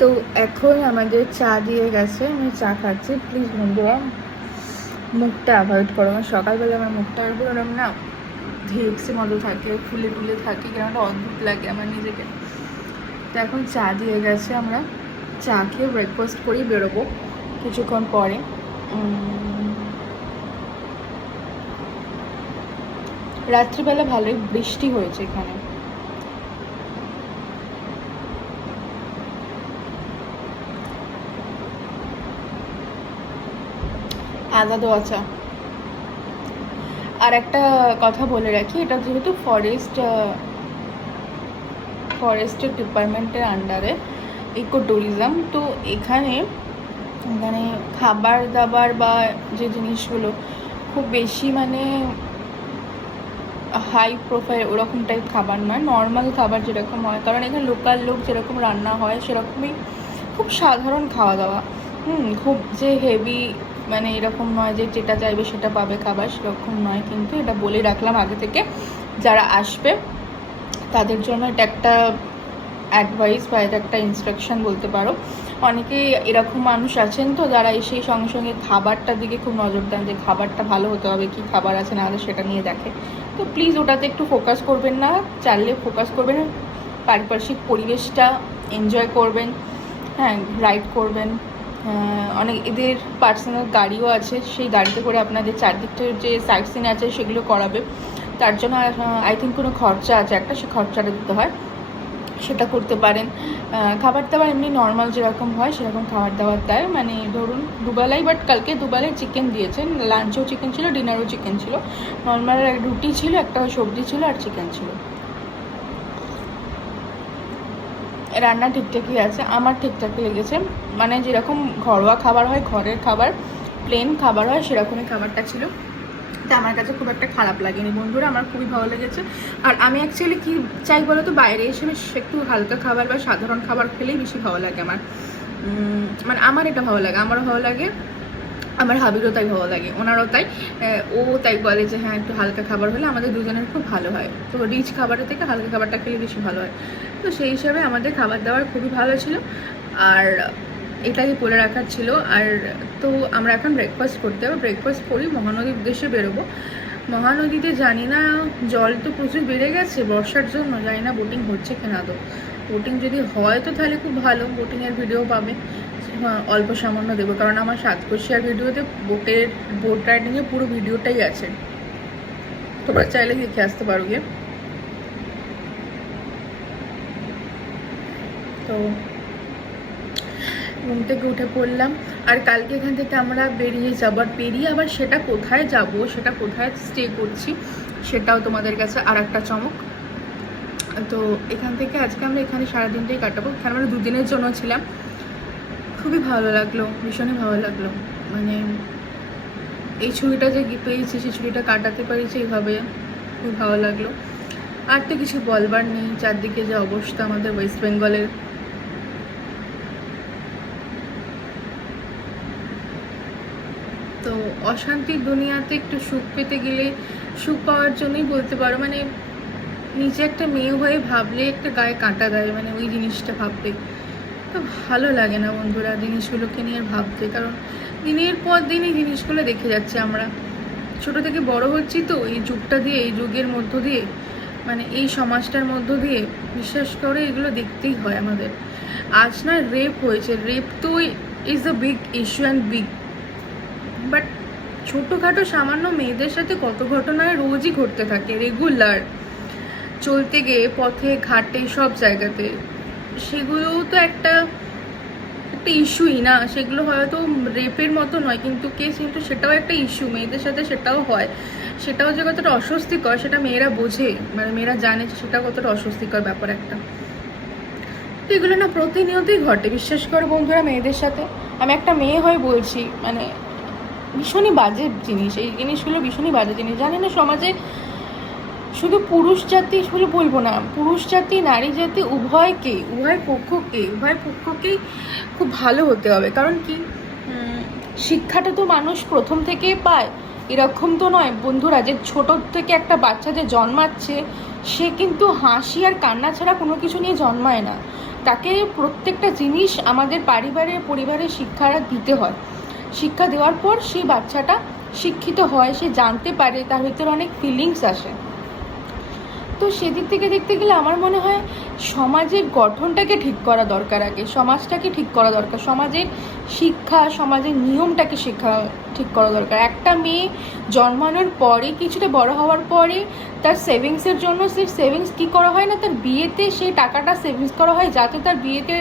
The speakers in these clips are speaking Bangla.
তো এখন আমাদের চা দিয়ে গেছে, আমি চা খাচ্ছি। প্লিজ বন্ধুরা মুখটা অ্যাভয়েড করো, আমার সকালবেলা আমার মুখটা এরকম না ভিক্সি মতো থাকে, ফুলে টুলে থাকে, কেন একটা অদ্ভুত লাগে আমার নিজেকে। তো এখন চা দিয়ে গেছে, আমরা চা খেয়ে ব্রেকফাস্ট করি, বেরোবো কিছুক্ষণ পরে। রাত্রিবেলা ভালোই বৃষ্টি হয়েছে এখানে। আদা দেওয়া চা। আর একটা কথা বলে রাখি, এটা যেহেতু ফরেস্টের ডিপার্টমেন্টের আন্ডারে ইকো ট্যুরিজম, তো এখানে মানে খাবার দাবার বা যে জিনিসগুলো খুব বেশি মানে হাই প্রোফাইল ওরকম টাইপ খাবার নয়, নর্মাল খাবার যেরকম হয়, কারণ এখানে লোকাল লোক যেরকম রান্না হয় সেরকমই, খুব সাধারণ খাওয়া দাওয়া। খুব যে হেভি মানে এরকম নয় যে যেটা চাইবে সেটা পাবে খাবার, সেরকম নয়। কিন্তু এটা বলে রাখলাম আগে থেকে, যারা আসবে তাদের জন্য এটা একটা অ্যাডভাইস বা এটা একটা ইনস্ট্রাকশন বলতে পারো। অনেকেই এরকম মানুষ আছেন তো যারা এসে সঙ্গে সঙ্গে খাবারটার দিকে খুব নজর দেন, যে খাবারটা ভালো হতে হবে, কি খাবার আছে না আছে সেটা নিয়ে দেখে। তো প্লিজ ওটাতে একটু ফোকাস করবেন না, চাইলে ফোকাস করবেন পারিপার্শ্বিক পরিবেশটা এনজয় করবেন। হ্যাঁ, রাইড করবেন, অনেক এদের পার্সোনাল গাড়িও আছে, সেই গাড়িতে করে আপনাদের চারদিকটার যে সাইট সিন আছে সেগুলো করাবে। তার জন্য আই থিঙ্ক কোনো খরচা আছে একটা, সে খরচাটা দিতে হয়, সেটা করতে পারেন। খাবার দাবার এমনি নর্মাল যেরকম হয় সেরকম খাবার দাবার দেয়, মানে ধরুন দুবেলাই, বাট কালকে দুবেলায় চিকেন দিয়েছেন, লাঞ্চেও চিকেন ছিল, ডিনারও চিকেন ছিল। নর্মাল রুটি ছিল, একটা সবজি ছিল, আর চিকেন ছিল। রান্না ঠিকঠাকই আছে, আমার ঠিকঠাকই লেগেছে, মানে যেরকম ঘরোয়া খাবার হয়, ঘরের খাবার প্লেন খাবার হয় সেরকমই খাবারটা ছিল। তা আমার কাছে খুব একটা খারাপ লাগেনি বন্ধুরা, আমার খুবই ভালো লেগেছে। আর আমি অ্যাকচুয়ালি কি চাই বলো তো, বাইরে এসে একটু হালকা খাবার বা সাধারণ খাবার খেলেই বেশি ভালো লাগে আমার। মানে আমার এটা ভালো লাগে, আমারও ভালো লাগে, আমার হাবিরও তাই ভালো লাগে, ওনারও তাই। ও তাই বলে যে হ্যাঁ একটু হালকা খাবার হলে আমাদের দুজনের খুব ভালো হয়, তো রিচ খাবারের থেকে হালকা খাবারটা খেলে বেশি ভালো হয়। তো সেই হিসাবে আমাদের খাবার দাবার খুবই ভালো ছিল, আর এটাই বলে রাখার ছিল। আর তো আমরা এখন ব্রেকফাস্ট করতে হবে, ব্রেকফাস্ট করি, মহানদীর উদ্দেশ্যে বেরোবো। মহানদীতে জানি না, জল তো প্রচুর বেড়ে গেছে বর্ষার জন্য, জানি না বোটিং হচ্ছে কিনা। তো বোটিং যদি হয় তো তাহলে খুব ভালো, বোটিংয়ের ভিডিও পাবে। অল্প সামান্য দেবো, কারণ আমার সাতকোশিয়ার ভিডিওতে বোট রাইডিংয়ে পুরো ভিডিওটাই আছে, তোমরা চাইলে দেখে আসতে পারো গিয়ে। তো ঘুম থেকে উঠে পড়লাম, আর কালকে এখান থেকে আমরা বেরিয়ে আবার সেটা কোথায় যাব, সেটা কোথায় স্টে করছি সেটাও তোমাদের কাছে আর একটা চমক। তো এখান থেকে আজকে আমরা এখানে সারাদিনটাই কাটাবো, এখানে আমরা দুদিনের জন্য ছিলাম। খুবই ভালো লাগলো, ভীষণই ভালো লাগলো, মানে এই ছুটিটা যে পেয়েছি সেই ছুটিটা কাটাতে পারিছি এইভাবে, খুব ভালো লাগলো। আর তো কিছু বলবার নেই, চারদিকে যে অবস্থা আমাদের ওয়েস্ট বেঙ্গলের। তো অশান্তির দুনিয়াতে একটু সুখ পেতে গেলে, সুখ পাওয়ার জন্যই বলতে পারো, মানে নিজে একটা মেয়ে হয়ে ভাবলে একটা গায়ে কাঁটা দেয়, মানে ওই জিনিসটা ভাবতে তো ভালো লাগে না বন্ধুরা, জিনিসগুলোকে নিয়ে ভাবতে। কারণ দিনের পর দিন এই জিনিসগুলো দেখে যাচ্ছে, আমরা ছোট থেকে বড় হচ্ছি তো এই যুগটা দিয়ে, এই যুগের মধ্য দিয়ে, মানে এই সমাজটার মধ্য দিয়ে বিশ্বাস করে এগুলো দেখতেই হয় আমাদের। আজ না রেপ হয়েছে, রেপ তো is the big issue and big, but ছোটোখাটো সামান্য মেয়েদের সাথে কত ঘটনায় রোজই ঘটতে থাকে, রেগুলার চলতে গিয়ে পথে ঘাটে সব জায়গাতে। সেগুলোও তো একটা ইস্যুই না, সেগুলো হয়তো রেপের মতো নয় কিন্তু কেস, কিন্তু সেটাও একটা ইস্যু, মেয়েদের সাথে সেটাও হয়। সেটাও যে কতটা অস্বস্তিকর সেটা মেয়েরা বোঝে, মানে মেয়েরা জানে যে সেটা কতটা অস্বস্তিকর ব্যাপার একটা। তো এগুলো না প্রতিনিয়তই ঘটে, বিশ্বাস করো বন্ধুরা, মেয়েদের সাথে। আমি একটা মেয়ে হয়ে বলছি, মানে ভীষণই বাজে জিনিস, এই জিনিসগুলো ভীষণই বাজে জিনিস। জানি না সমাজে শুধু পুরুষ জাতি, শুধু বলবো না, পুরুষ জাতি নারী জাতি উভয় পক্ষকেই খুব ভালো হতে হবে। কারণ কি, শিক্ষাটা তো মানুষ প্রথম থেকেই পায়, এরকম তো নয় বন্ধুরা যে ছোট থেকে একটা বাচ্চা যে জন্মাচ্ছে সে কিন্তু হাসি আর কান্না ছাড়া কোনো কিছু নিয়ে জন্মায় না। তাকে প্রত্যেকটা জিনিস আমাদের পরিবারের শিক্ষাটা দিতে হয়। শিক্ষা দেওয়ার পর সেই বাচ্চাটা শিক্ষিত হয়, সে জানতে পারে, তার ভিতরে অনেক ফিলিংস আসে। তো সেদিক থেকে দেখতে গেলে আমার মনে হয় সমাজের গঠনটাকে ঠিক করা দরকার, আগে সমাজটাকে ঠিক করা দরকার, সমাজের শিক্ষা, সমাজের নিয়মটাকে ঠিক করা দরকার। একটা মেয়ে জন্মানোর পরে, কিছুটা বড় হওয়ার পরে তার সেভিংসের জন্য সেই সেভিংস কী করা হয় না, তার বিয়েতে সেই টাকাটা সেভিংস করা হয়, যাতে তার বিয়েতে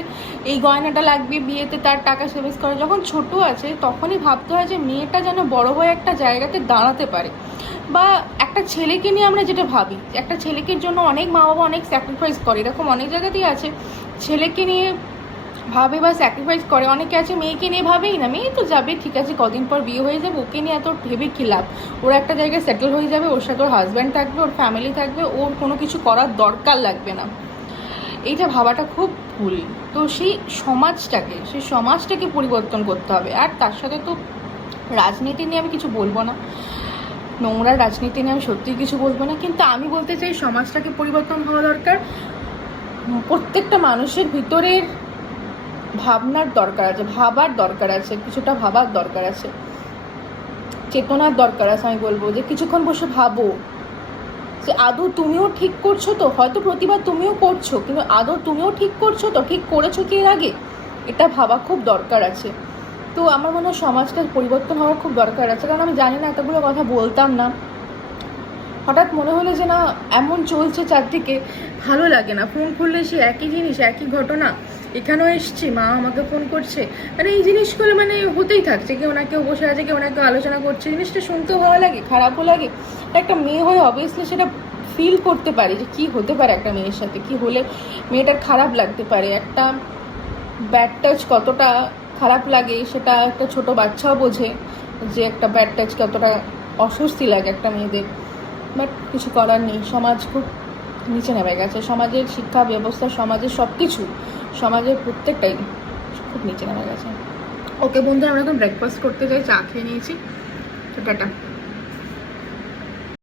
এই গয়নাটা লাগবে, বিয়েতে তার টাকা সেভিংস করা। যখন ছোট আছে তখনই ভাবতে হয় যে মেয়েটা যেন বড় হয়ে একটা জায়গাতে দাঁড়াতে পারে। বা একটা ছেলেকে নিয়ে আমরা যেটা ভাবি, একটা ছেলেকে জন্য অনেক মা বাবা অনেক স্যাক্রিফাইস করে, এরকম অনেক জায়গাতেই আছে। ছেলেকে নিয়ে ভাবে বা স্যাক্রিফাইস করে, অনেকে আছে মেয়েকে নিয়ে ভাবেই না, মেয়ে তো যাবে ঠিক আছে, কদিন পর বিয়ে হয়ে যাবে, ওকে নিয়ে এত ভেবে কী লাভ, ওরা একটা জায়গায় সেটেল হয়ে যাবে, ওর সাথে ওর হাজব্যান্ড থাকবে, ওর ফ্যামিলি থাকবে, ওর কোনো কিছু করার দরকার লাগবে না। এইটা ভাবাটা খুব ভুল। তো সেই সমাজটাকে পরিবর্তন করতে হবে। আর তার সাথে তো রাজনীতি নিয়ে আমি কিছু বলবো না, নোংরা রাজনীতি নিয়ে আমি সত্যিই কিছু বলবো না, কিন্তু আমি বলতে চাই সমাজটাকে পরিবর্তন হওয়া দরকার। প্রত্যেকটা মানুষের ভিতরের ভাবনার দরকার আছে, ভাবার দরকার আছে, কিছুটা ভাবার দরকার আছে, চেতনার দরকার আছে। আমি বলবো যে কিছুক্ষণ বসে ভাবো যে আদৌ তুমিও ঠিক করছো তো, হয়তো প্রতিবাদ তুমিও করছো, কিন্তু আদৌ তুমিও ঠিক করছো তো, ঠিক করেছো কি এর আগে, এটা ভাবা খুব দরকার আছে। তো আমার মনে হয় সমাজটা পরিবর্তন হওয়ার খুব দরকার আছে, কারণ আমি জানি না, এতগুলো কথা বলতাম না, হঠাৎ মনে হলো যে না, এমন চলছে চারদিকে, ভালো লাগে না। ফোন খুললে সে একই জিনিস, একই ঘটনা, এখানেও এসছি, মা আমাকে ফোন করছে, মানে এই জিনিসগুলো মানে হতেই থাকছে, কেউ না কেউ বসে আছে, কেউ না কেউ আলোচনা করছে, জিনিসটা শুনতেও ভালো লাগে, খারাপও লাগে। একটা মেয়ে হয়ে অবভিয়াসলি সেটা ফিল করতে পারে যে কী হতে পারে একটা মেয়ের সাথে, কী হলে মেয়েটার খারাপ লাগতে পারে, একটা ব্যাড টাচ কতটা খারাপ লাগে সেটা একটা ছোট বাচ্চাও বোঝে, যে একটা ব্যাড টাচ কতটা অস্বস্তি লাগে একটা মেয়েদের। বাট কিছু করার নেই, সমাজ খুব নিচে নেমে গেছে, সমাজের শিক্ষা ব্যবস্থা, সমাজের সব কিছু, সমাজের প্রত্যেকটাই খুব নিচে নেমে গেছে। ওকে বন্ধুরা, আমরা এখন ব্রেকফাস্ট করতে যাই, চা খেয়ে নিয়েছি, তো টাটা।